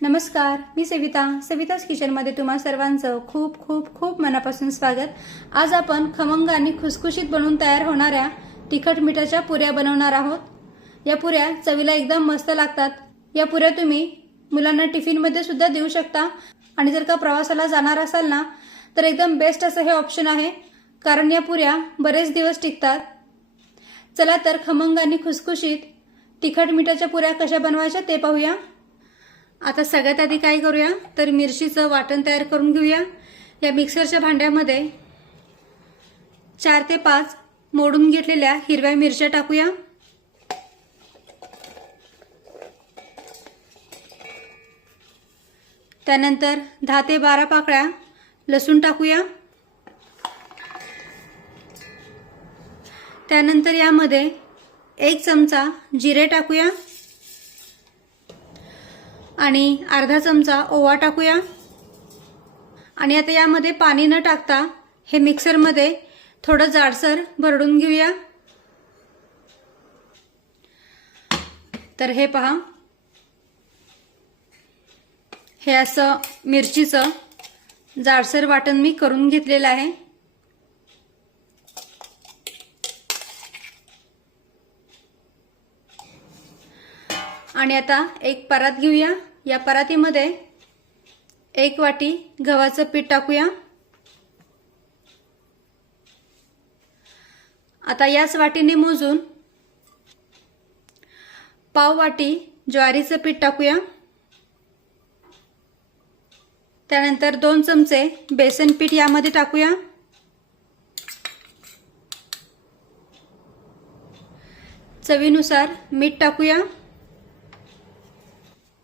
नमस्कार, मी सविताच किचनमध्ये तुम्हा सर्वांचं खूप खूप खूप मनापासून स्वागत। आज आपण खमंग आणि खुसखुशीत बनवून तयार होणाऱ्या तिखट मिठाच्या पुऱ्या बनवणार आहोत। या पुऱ्या चवीला एकदम मस्त लागतात। या पुऱ्या तुम्ही मुलांना टिफिनमध्ये सुद्धा देऊ शकता आणि जर का प्रवासाला जाणार असाल ना तर एकदम बेस्ट असं हे ऑप्शन आहे, कारण या पुऱ्या बरेच दिवस टिकतात। चला तर खमंग आणि खुसखुशीत तिखट मिठाच्या पुऱ्या कशा बनवायच्या ते पाहूया। आता सगळ्यात आधी काय करूया तर मिरचीचं वाटण तयार करून घेऊया। या मिक्सरच्या भांड्यामध्ये 4 ते 5 मोडून घेतलेल्या हिरव्या मिरच्या टाकूया। त्यानंतर 10 ते 12 पाकळ्या लसूण टाकूया। त्यानंतर यामध्ये 1 चमचा जिरे टाकूया आणि अर्धा चमचा ओवा टाकूया। आणि आता यामध्ये पाणी न टाकता हे मिक्सरमध्ये थोडं जाडसर भरडून घेऊया। तर हे पहा, हे असं मिरचीचं जाडसर वाटण मी करून घेतलेलं आहे। आणि आता एक परात घेऊया। या परातीमध्ये 1 वाटी गव्हाचं पीठ टाकूया। आता याच वाटीने मोजून पाव वाटी ज्वारीचं पीठ टाकूया। त्यानंतर 2 चमचे बेसन पीठ यामध्ये टाकूया। चवीनुसार मीठ टाकूया।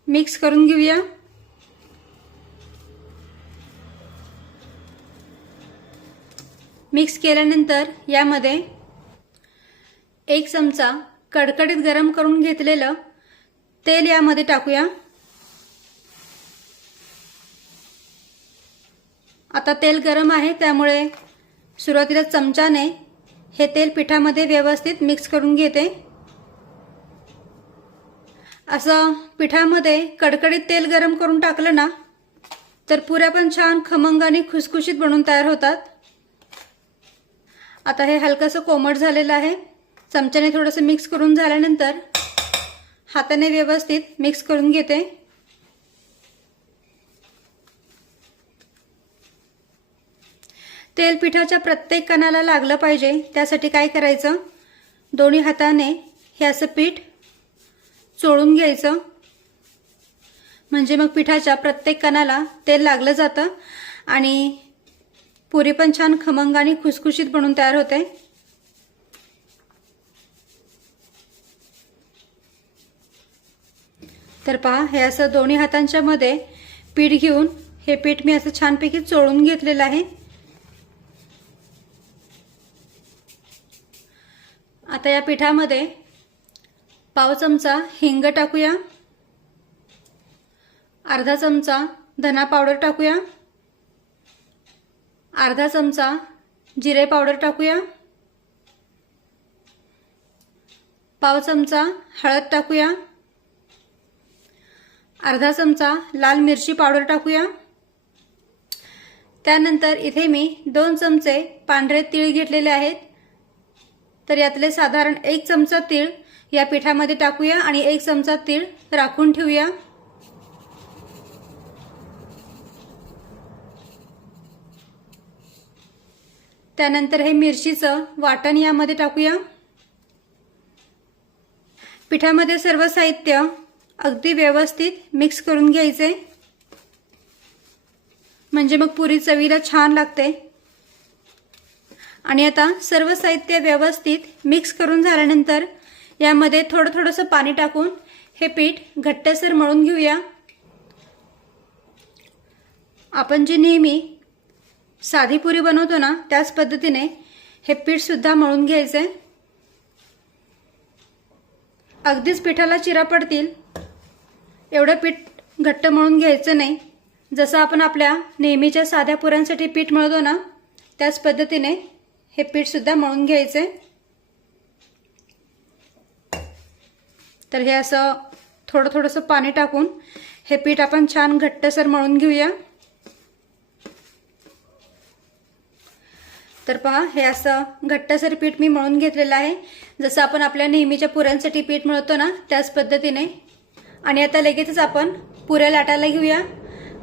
मिक्स करून घेऊया। मिक्स केल्यानंतर यामध्ये 1 चमचा कडकडीत गरम करून घेतलेलं तेल यामध्ये टाकूया। आता तेल गरम आहे त्यामुळे सुरुवातीला चमच्याने हे तेल पिठामध्ये व्यवस्थित मिक्स करून घेते। असं पिठामध्ये कडकडीत तेल गरम करून टाकलं ना तर पुऱ्या पण छान खमंग आणि खुसखुशीत बनून तयार होतात। आता हे हलकसं कोमट झालेलं आहे। चमच्याने थोडंसं मिक्स करून झाल्यानंतर हाताने व्यवस्थित मिक्स करून घेते। तेल पिठाच्या प्रत्येक कणाला लागलं पाहिजे त्यासाठी काय करायचं, दोन्ही हाताने हे असं पीठ चोळून घ्यायचं, म्हणजे मग पिठाच्या प्रत्येक कणाला तेल लागलं जातं आणि पुरी पण छान खमंग आणि खुसखुशीत बनून तयार होते। तर पहा, हे असं दोन्ही हातांच्या मध्ये पीठ घेऊन हे पीठ मी असं छानपैकी चोळून घेतलेलं आहे। आता या पिठामध्ये पाव चमचा हिंग टाकूया। अर्धा चमचा धना पावडर टाकूया। अर्धा चमचा जिरे पावडर टाकूया। पाव चमचा हळद टाकूया। अर्धा चमचा लाल मिरची पावडर टाकूया। त्यानंतर इथे मी 2 चमचे पांढरे तीळ घेतलेले आहेत, तर यातले साधारण 1 चमचा तीळ या पिठामध्ये टाकूया आणि 1 चमचा तीळ राखून ठेवूया। त्यानंतर हे मिरचीचं वाटण यामध्ये टाकूया। पिठामध्ये सर्व साहित्य अगदी व्यवस्थित मिक्स करून घ्यायचे, म्हणजे मग पुरी चवीला छान लागते। आणि आता सर्व साहित्य व्यवस्थित मिक्स करून झाल्यानंतर यामध्ये थोडंसं पाणी टाकून हे पीठ घट्टसर मळून घेऊया। आपण जी नेहमी साधी पुरी बनवतो ना त्याच पद्धतीने हे पीठ सुद्धा मळून घ्यायचे। अगदीच पिठाला चिरा पडतील एवढं पीठ घट्ट मळून घ्यायचं नाही। जसं आपण आपल्या नेहमीच्या साध्या पुऱ्यांसाठी पीठ मळतो ना त्याच पद्धतीने हे पीठ सुद्धा मळून घ्यायचे। तर हे असं थोडंसं पाणी टाकून हे पीठ आपण छान घट्टसर मळून घेऊया। तर पहा, हे असं घट्टसर पीठ मी मळून घेतलेलं आहे, जसं आपण आपल्या नेहमीच्या पुऱ्यांसाठी पीठ मळतो ना त्याच पद्धतीने। आणि आता लगेचच आपण पुऱ्या लाटायला घेऊया,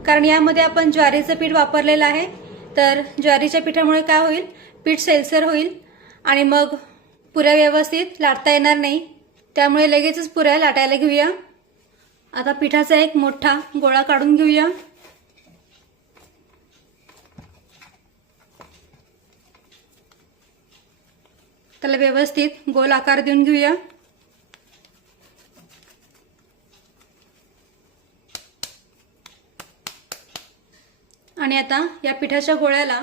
कारण यामध्ये आपण ज्वारीचं पीठ वापरलेलं आहे। तर ज्वारीच्या पिठामुळे काय होईल, पीठ सैलसर होईल आणि मग पुऱ्या व्यवस्थित लाटता येणार नाही, त्यामुळे लगेचच पुऱ्या लाटायला घेऊया। आता पिठाचा एक मोठा गोळा काढून घेऊया। त्याला व्यवस्थित गोल आकार देऊन घेऊया। आणि आता या पिठाच्या गोळ्याला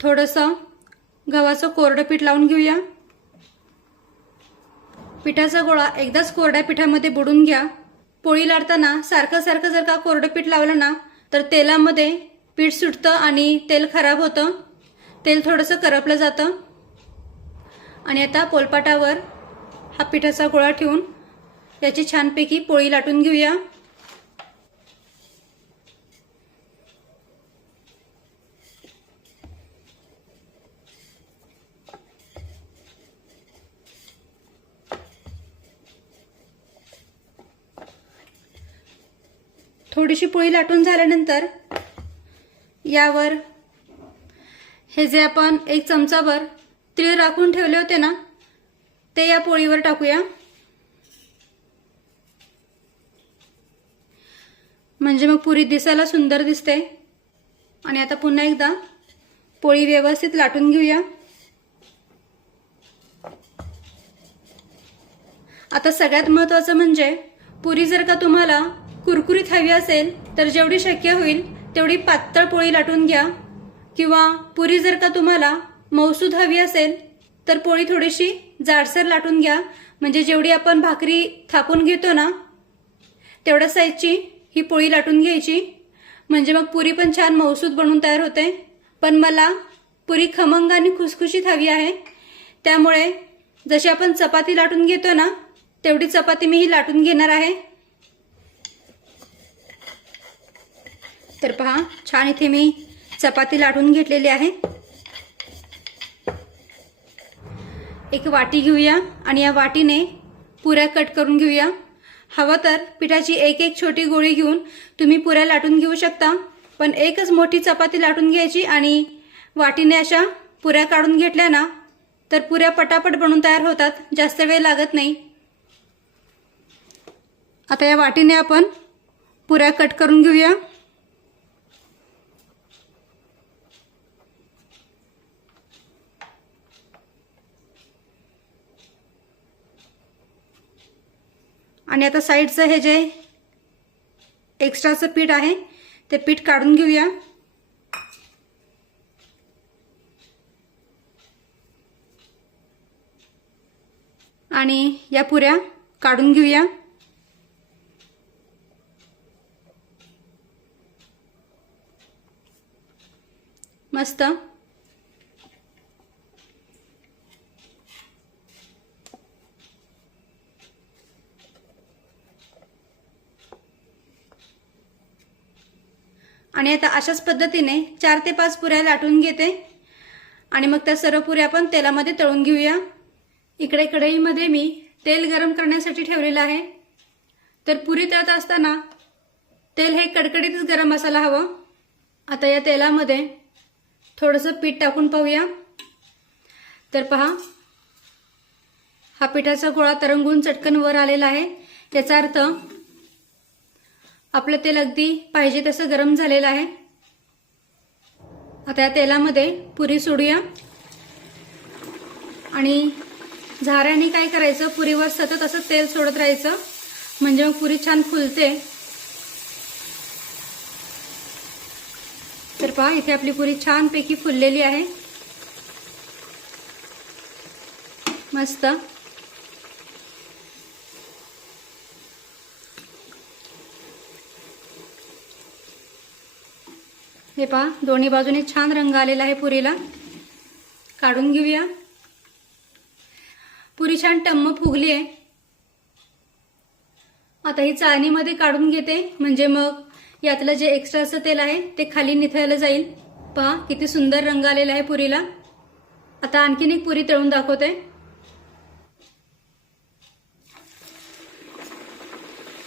थोडंसं गव्हाचं कोरडं पीठ लावून घेऊया। पिठाचा गोळा एकदाच कोरड्या पिठामध्ये बुडून घ्या। पोळी लाटताना सारखं सारखं जर का कोरडं पीठ लावलं ना तर तेलामध्ये पीठ सुटतं आणि तेल खराब होतं, तेल थोडंसं करपलं जातं। आणि आता पोलपाटावर हा पिठाचा गोळा ठेवून याची छानपैकी पोळी लाटून घेऊया। थोडीशी पोळी लाटून झाल्यानंतर यावर हे जे आपण एक चमचाभर तीळ राखून ठेवले होते ना ते या पोळीवर टाकूया, म्हणजे मग पुरी दिसायला सुंदर दिसते। आणि आता पुन्हा एकदा पोळी व्यवस्थित लाटून घेऊया। आता सगळ्यात महत्त्वाचं म्हणजे पुरी जर का तुम्हाला कुरकुरीत हवी असेल तर जेवढी शक्य होईल तेवढी पातळ पोळी लाटून घ्या, किंवा पुरी जर का तुम्हाला मऊसूद हवी असेल तर पोळी थोडीशी जाडसर लाटून घ्या, म्हणजे जेवढी आपण भाकरी थापून घेतो ना तेवढ्या साईजची ही पोळी लाटून घ्यायची, म्हणजे मग पुरी पण छान मऊसूद बनून तयार होते। पण मला पुरी खमंग आणि खुसखुशीत हवी आहे, त्यामुळे जशी आपण चपाती लाटून घेतो ना तेवढी चपाती मी ही लाटून घेणार आहे। तर पहा, छान इथे मी चपाती लाटून घेतलेली आहे। एक वाटी घेऊया आणि या वाटीने पुऱ्या कट करून घेऊया। हवं तर पिठाची एक एक छोटी गोळी घेऊन तुम्ही पुऱ्या लाटून घेऊ शकता, पण एकच मोठी चपाती लाटून घ्यायची आणि वाटीने अशा पुऱ्या काढून घेतल्या ना तर पुऱ्या पटापट बनून तयार होतात, जास्त वेळ लागत नाही। आता या वाटीने आपण पुऱ्या कट करून घेऊया। आणि आता साईडचं हे जे एक्स्ट्राचं पीठ आहे ते पीठ काढून घेऊया। आणि या पुऱ्या काढून घेऊया। मस्त आणि आता अशाच पद्धतीने 4 ते 5 पुऱ्या लाटून घेते आणि मग त्या सर्व पुऱ्या आपण तेलामध्ये तळून घेऊया। इकडे कढईमध्ये मी तेल गरम करण्यासाठी ठेवलेलं आहे। तर पुरी तळत असताना तेल हे कडकडीतच गरम असायला हवं। आता या तेलामध्ये थोडंसं पीठ टाकून पाहूया। तर पहा, हा पिठाचा गोळा तरंगून चटकन वर आलेला आहे, याचा अर्थ आपलं तेल अगदी पाहिजे तसं गरम झालेलं आहे। आता या तेलामध्ये पुरी सोडूया आणि झाऱ्याने काय करायचं, पुरीवर सतत असं तेल सोडत राहायचं, म्हणजे मग पुरी छान फुलते। तर पहा, इथे आपली पुरी छानपैकी फुललेली आहे, मस्त। हे पहा, दोन्ही बाजूने छान रंग आलेला आहे पुरीला। काढून घेऊया। पुरी छान टम्म फुगली आहे। आता ही चाळणीमध्ये काढून घेते, म्हणजे मग यातलं जे एक्स्ट्राचं तेल आहे ते खाली निथळलं जाईल. पहा किती सुंदर रंग आलेला आहे पुरीला. आता आणखीन एक पुरी तळून दाखवते.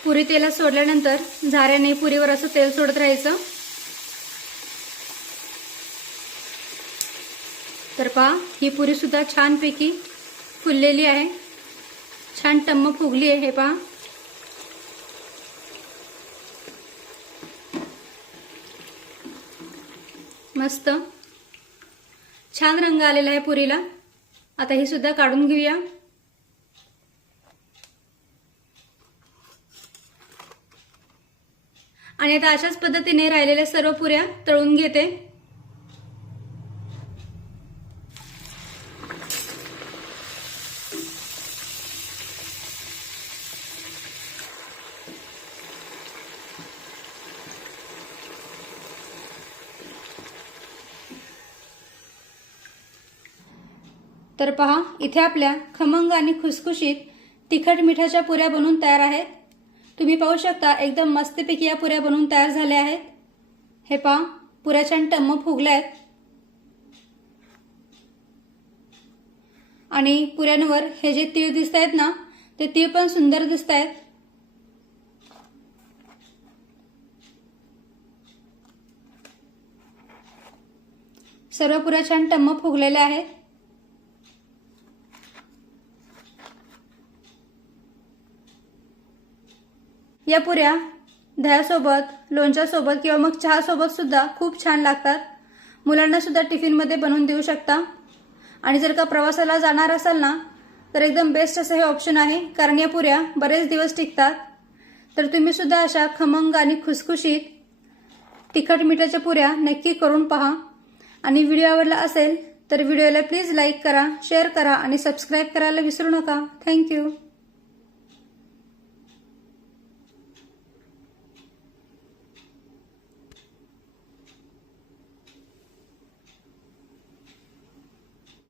पुरी तेलात सोडल्यानंतर झाऱ्याने पुरीवर असं तेल सोडत राहायचं. तर पहा ही पुरी सुद्धा छानपैकी फुललेली आहे, छान टम्म फुगली आहे. हे पहा मस्त छान रंग आलेला आहे पुरीला. आता ही सुद्धा काढून घेऊया. आणि आता अशाच पद्धतीने राहिलेल्या सर्व पुऱ्या तळून घेते. तर पहा इथे आपल्या खमंग आणि खुसखुशीत तिखट मिठाच्या पुऱ्या बनवून तयार आहेत. तुम्ही पाहू शकता एकदम मस्तपैकी या पुऱ्या बनवून तयार झाल्या आहेत. हे पहा पुऱ्या छान टम्म फुगल्या आहेत आणि पुऱ्यांवर हे जे तीळ दिसत आहेत ना ते तीळ पण सुंदर दिसत आहेत. सर्व पुऱ्या छान टम्म फुगलेल्या आहेत. या पुऱ्या दह्यासोबत, लोणच्यासोबत किंवा मग चहासोबत सुद्धा खूप छान लागतात. मुलांना सुद्धा टिफिनमध्ये बनवून देऊ शकता. आणि जर का प्रवासाला जाणार असाल ना तर एकदम बेस्ट असं हे ऑप्शन आहे, कारण या पुऱ्या बरेच दिवस टिकतात. तर तुम्ही सुद्धा अशा खमंग आणि खुसखुशीत तिखट मिठाच्या पुऱ्या नक्की करून पहा. आणि व्हिडिओ आवडला असेल तर व्हिडिओला प्लीज लाईक करा, शेअर करा आणि सबस्क्राईब करायला विसरू नका. थँक्यू.